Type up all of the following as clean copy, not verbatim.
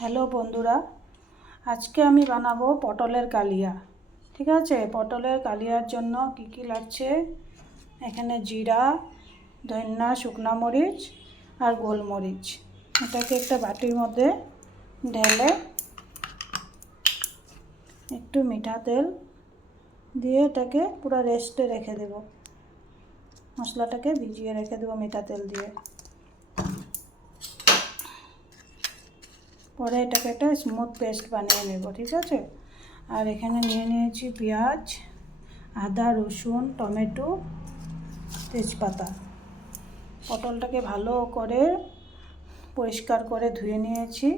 Hello বন্ধুরা, আজকে আমি বানাবো পটলের কালিয়া। ঠিক আছে, পটলের কালিয়ার জন্য কি কি লাগছে, এখানে জিরা, ধনিয়া, শুকনো মরিচ আর গোলমরিচ। এটাকে একটা বাটির মধ্যে ঢেলে একটু মিঠা তেল দিয়ে এটাকে পুরো রেস্টে রেখে দেব। মশলাটাকে ভিজিয়ে রেখে দেবো মিঠা তেল দিয়ে। পরে এটাকে একটা স্মুথ পেস্ট বানিয়ে নেব। ঠিক আছে, আর এখানে নিয়ে নিয়েছি পেঁয়াজ, আদা, রসুন, টমেটো, তেজপাতা। পটলটাকে ভালো করে পরিষ্কার করে ধুয়ে নিয়েছি,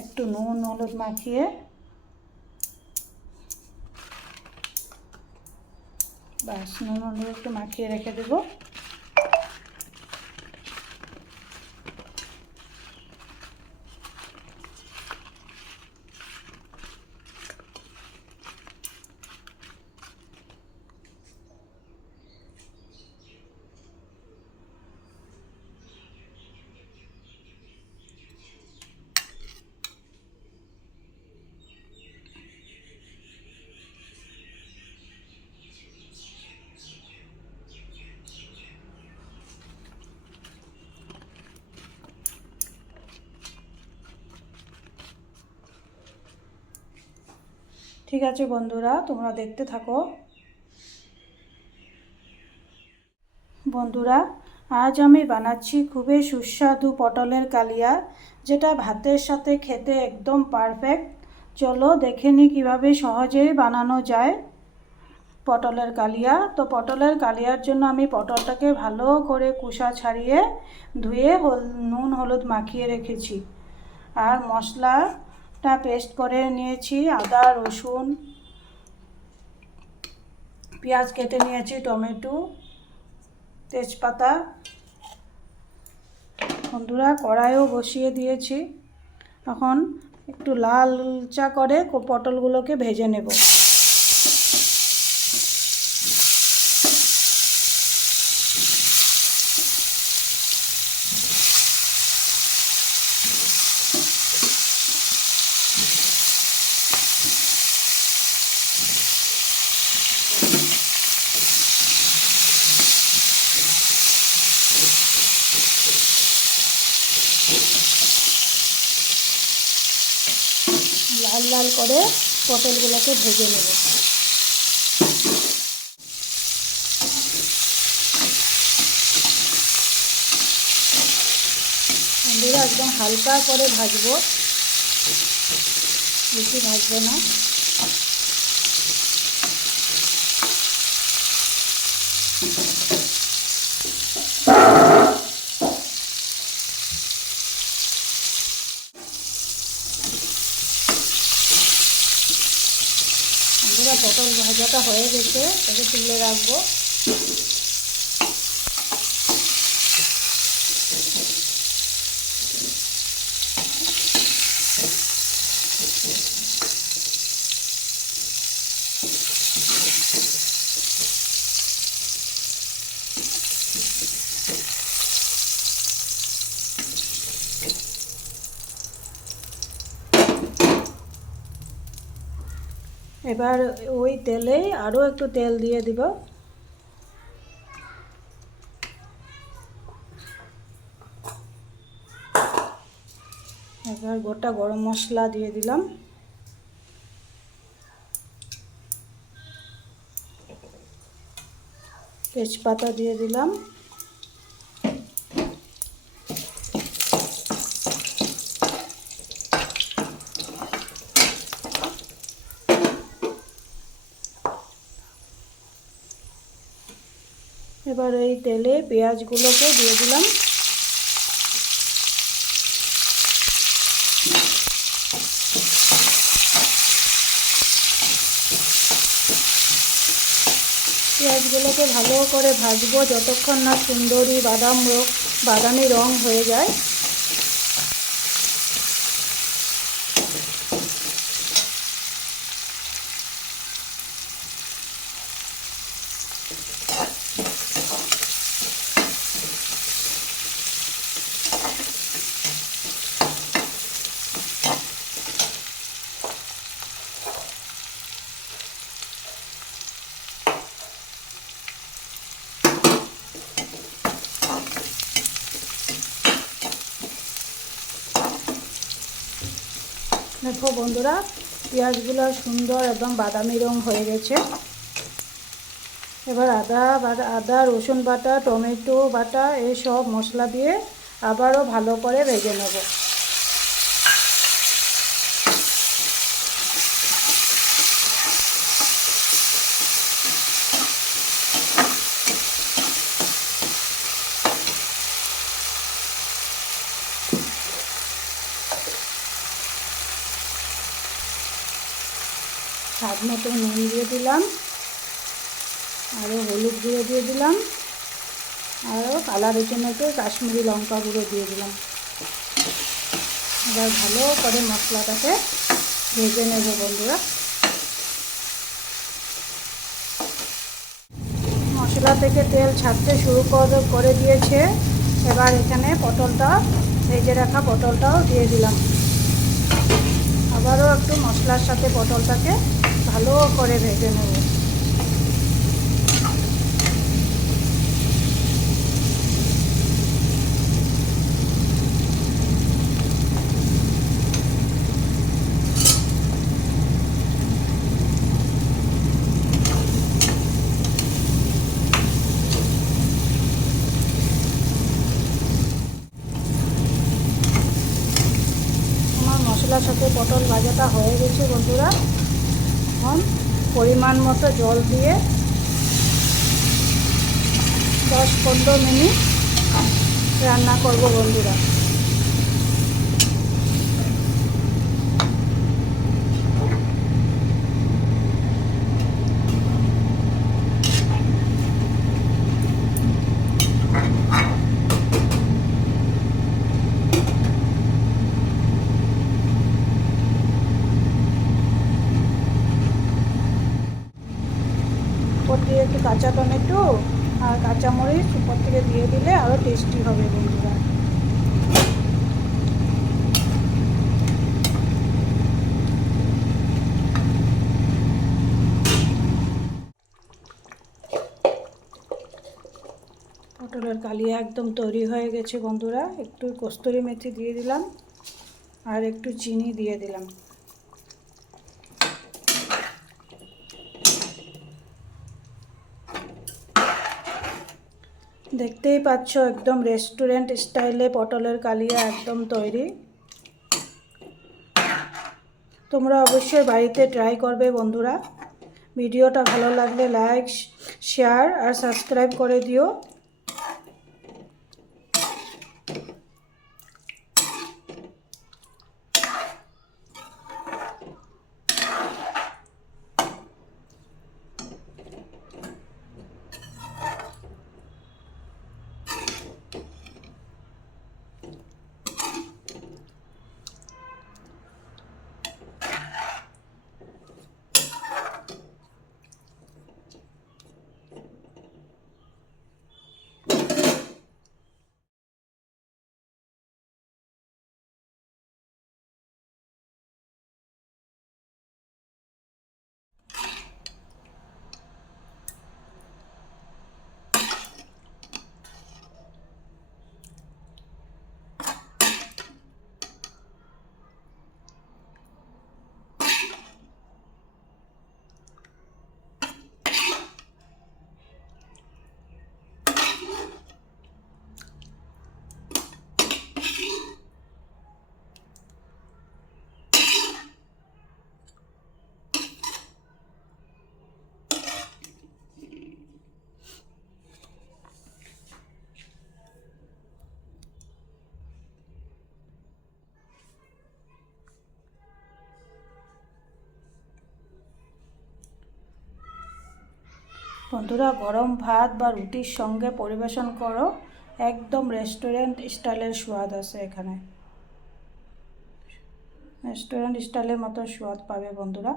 একটু নুন হলুদ মাখিয়ে নুন হলুদ একটু মাখিয়ে রেখে দেবো। ঠিক আছে বন্ধুরা, তোমরা দেখতে থাকো। বন্ধুরা, আজ আমি বানাচ্ছি খুবই সুস্বাদু পটলের কালিয়া, যেটা ভাতের সাথে খেতে একদম পারফেক্ট। চলো দেখে নিই কীভাবে সহজেই বানানো যায় পটলের কালিয়া। তো পটলের কালিয়ার জন্য আমি পটলটাকে ভালো করে কুসা ছাড়িয়ে ধুয়ে নুন হলুদ মাখিয়ে রেখেছি। আর মশলাটা পেস্ট করে নিয়েছি, আদা, রসুন, পেঁয়াজ কেটে নিয়েছি, টমেটো, তেজপাতা। বন্ধুরা, কড়াইও বসিয়ে দিয়েছি। এখন একটু লালচা করে পটলগুলোকে ভেজে নেব। লাল লাল করে পটলগুলোকে ভেজে নেব। বন্ধুরা, একদম হালকা করে ভাজবো, বেশি ভাজবো না। বন্ধুরা, পটল ভাজাটা হয়ে গেছে, তাকে তুলে রাখবো। এবার ওই তেলেই আরও একটু তেল দিয়ে দিব। এবার গোটা গরম মশলা দিয়ে দিলাম, তেজপাতা দিয়ে দিলাম, এবার এই তেলে পেঁয়াজগুলোকে দিয়ে দিলাম। পেঁয়াজগুলোকে ভালো করে ভাজবো যতক্ষণ না সুন্দরী বাদামি রং হয়ে যায়। দেখো বন্ধুরা, পেঁয়াজগুলো সুন্দর একদম বাদামি রং হয়ে গেছে। এবার আদা রসুন বাটা, টমেটো বাটা এই সব মশলা দিয়ে আবারও ভালো করে ভেজে নেব। স্বাদ মতো নুন দিয়ে দিলাম, আরও হলুদ গুঁড়ো দিয়ে দিলাম, আরও কালারের জন্য একটু কাশ্মীরি লঙ্কা গুঁড়ো দিয়ে দিলাম। এবার ভালো করে মশলাটাকে ভেজে নেব বন্ধুরা। মশলা থেকে তেল ছাড়তে শুরু করে দিয়েছে। এবার এখানে পটলটা, ভেজে রাখা পটলটাও দিয়ে দিলাম। আবারও একটু মশলার সাথে পটলটাকে ভালো করে ভেজে নেব। মশলার সাথে পটল ভাজাটা হয়ে গেছে বন্ধুরা। এখন পরিমাণ মতো জল দিয়ে 10-15 মিনিট রান্না করব বন্ধুরা। উপর দিয়ে একটু কাঁচা টমেটো আর কাঁচামরিচ উপর থেকে দিয়ে দিলে আরও টেস্টি হবে বন্ধুরা। পটলের কালিয়া একদম তৈরি হয়ে গেছে বন্ধুরা। একটু কস্তুরি মেথি দিয়ে দিলাম আর একটু চিনি দিয়ে দিলাম। দেখতেই পাচ্ছ একদম রেস্টুরেন্ট স্টাইলে পটলের কালিয়া একদম তৈরি। তোমরা অবশ্যই বাড়িতে ট্রাই করবে বন্ধুরা। ভিডিওটা ভালো লাগলে লাইক, শেয়ার আর সাবস্ক্রাইব করে দিও। বন্ধুরা, গরম ভাত বা রুটির সঙ্গে পরিবেশন করো। একদম রেস্টুরেন্ট স্টাইলের স্বাদ আছে এখানে। রেস্টুরেন্ট স্টাইলের মতো স্বাদ পাবে বন্ধুরা।